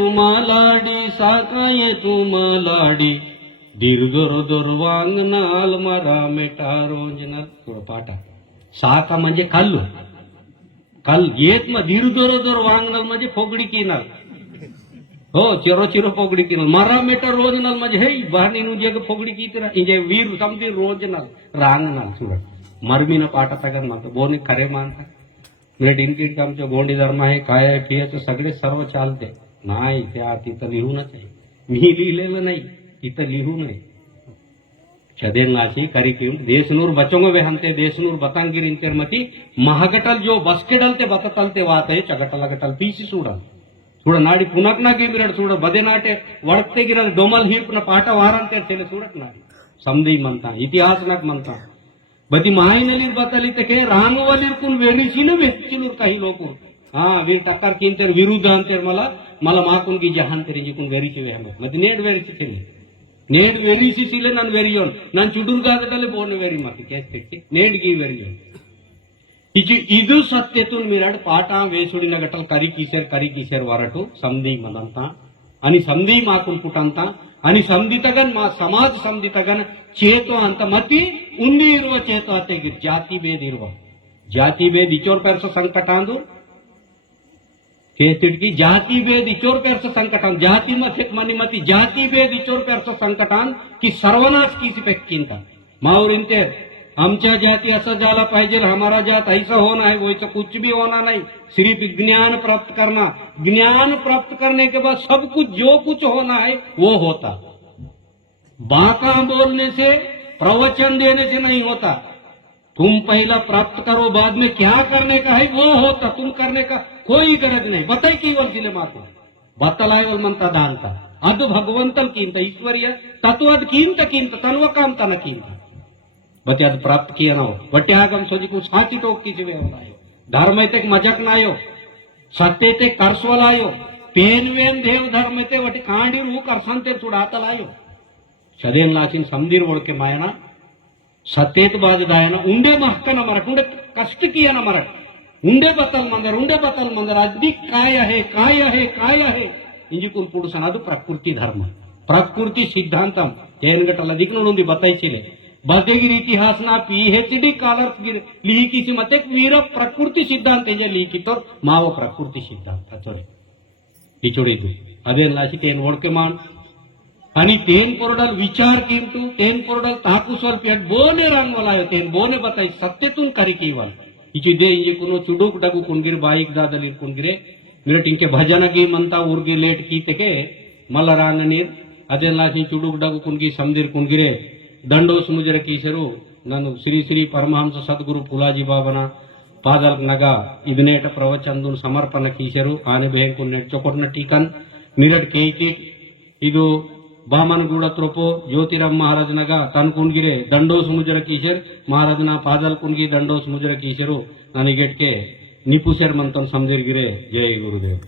तुमालाडी साकाये तुमालाडी दीर्घर दुर्वांगनाल मरा मेटा रोंजनाल. थोडं पाठा. साका म्हणजे कल्लू, कल येत मग दीर्घर दुर्वांगनाल म्हणजे फोगडी किनाल. हो चिरो चिरो फोगडी किनाल. मरा मेटा रोजनाल म्हणजे हे बहानी नु जग फोगडी कीतरा इंजे वीर समधी रोजनाल रांगनाल. చూడ मरमीनं पाठा तगन मानतो बोने खरे मानता. मिरट इनकीट आमच्या गोंडी धर्म आहे काय आहे पियाचं सगळे सर्व चालते नाही. त्या तिथं लिहूनच आहे. मी लिहिलेलं नाही, तिथं लिहू नये. छदेन नाशी करिकिम देशनूर बचोंग वेहंते देशनूर बतांगिर इंतेरमती महागटल जो बसकेडल ते बततल ते वात आहे चगटल गटल पीसी सूडल. చూడ నాడి పునక్నా గిమిరడు చూడ బదే నాటే వడతే గిరల డొమల్ హీప్న పాట వారంతే చెಲೆ చూడట్ నాడి समधी म्हणता इतिहास नाक म्हणता बदी माहिनलीर बतली तके रांगवलीर कुन वेरीशीन वेच्चिलूर काही लोक हा वीर टक्कर किंतर विरुद्ध अंतर मला मला माकुन की जहान तेरी जिकुन वेरीची वे हम मदी नेड वेरीची तेली नेड वेरीची सिले नन वेरियोन नन चुडुर्गादले बोन वेरी माती केस्ते नेड गी वेरियोन इची इदु सत्येतून मिराड पाटा वेसुडिन गटल करी किसेर वारटू समधी मदंता आणि समधी माकुन कुटंता आणि समधितगन मा समाज समधितगन चेतो ಅಂತ ಮತಿ ಉಂದಿ ಇರುವ ಚೇತೋ ಅತೆಗಿ ಜಾತಿ ಭೇದ ಇರುವ ಜಾತಿ ಭೇದ ಇಚೋರ್ ಪೆರ್ಸ ಸಂಕಟ ಅಂದು ಕೇತಿಡ್ಗಿ ಜಾತಿ ಭೇದ ಇಚೋರ್ ಪೆರ್ಸ ಸಂಕಟ ಜಾತಿ ಮತೆ ಮನಿ ಮತಿ ಜಾತಿ ಭೇದ इचोर ಪೆರ್ಸ संकट की सर्वनाश किसी पेक्किंता माउरिंते आमच्या जाती असं झाला पाहिजे हमारा जात ऐसा होना है वैसा कुछ भी होना नहीं. सिर्फ ज्ञान प्राप्त करना. ज्ञान प्राप्त करने के बाद सब कुछ जो कुछ होना है वो होता. बाका बोलने से प्रवचन देने से नहीं होता. तुम पहला प्राप्त करो बाद में क्या करने का है वो होता. तुम करने का कोई गरज नहीं. बताई केवल किले मातो बतलायवल म्हणता दानता अद भगवंतल कींत ईश्वरीय तत्वद कींत कींत तन्व कामता न कींत बते अद प्राप्त किया ना हो बटे आगम सोजी को साची टोक की जिवे होलायो धर्म ते मजक नायो सत्य ते करसवलायो पेनवेन देव धर्म ते वटी कांडी रू करसंते चुडाता लायो शदेन लाचिन समदीर ओळके मायना सत्येत बाज दायना उंडे महकन मराठ उंडे कष्ट किया ना मराठ उंडे बतल मंदर अगदी काय आहे इंजी कोण पुढसन ಅದು प्रकृती धर्म प्रकृती सिद्धांतम तेनगटला दिक्नुंदी बतायचिले बदेगिर इतिहास ना PhD कालर्स लिही किसी मते वीर प्रकृती सिद्धांत लिही की तो माव प्रकृती सिद्धांत अचोरे इचोडीदु अदेलाशी तेन ओळके मान आणि तेन पोरडल विचार किंतु तेन पोरडल ताकुसर पेट बोने रांगवलायो तेन बोने बताई सत्यतून करी कीवल इची दे इंजे कुनो चुडुक डगु कुणगिर बाईक दादली कुणगिरे मिरट इंके भजन गी मंता ऊर्गे लेट की तेके मल रांगनीर अदेलाशी चुडुक डगु कुणगी समदीर कुणगिरे ದಂಡೋಸ್ ಮುಜರ ಕೀಸರು ನಾನು ಶ್ರೀ ಶ್ರೀ ಪರಮಹಂಸ ಸದ್ಗುರು ಫುಲಾಜಿ ಬಾಬನ ಪಾದಲ್ ನಗ ಇದನೇಟ ಪ್ರವಚನದು ಸಮರ್ಪಣ ಕೀಸರು ಆನೆ ಬೇಂಕು ನೆಟ್ ಚೊಕೊರ್ನ ಟೀಕನ್ ಮಿರಟ್ ಕೇಕಿಟ್ ಇದು ಬಾಮನಗೂಡ ತ್ರೋಪೋ ಜ್ಯೋತಿರಾಮ್ ಮಹಾರಾಜ ನಗ ತನ್ ಕುನ್ಗಿರೆ ದಂಡೋಸ್ ಮುಜರ ಕೀಸರ್ ಮಹಾರಾಜನ ಪಾದಲ್ ಕುನ್ಗಿ ದಂಡೋಸ್ ಮುಜರ ಕೀಸರು ನನಗೆಟ್ಕೆ ನಿಪುಸರ್ ಮಂತನ್ ಸಮದಿರ್ಗಿರೆ ಜೈ ಗುರುದೇವ್.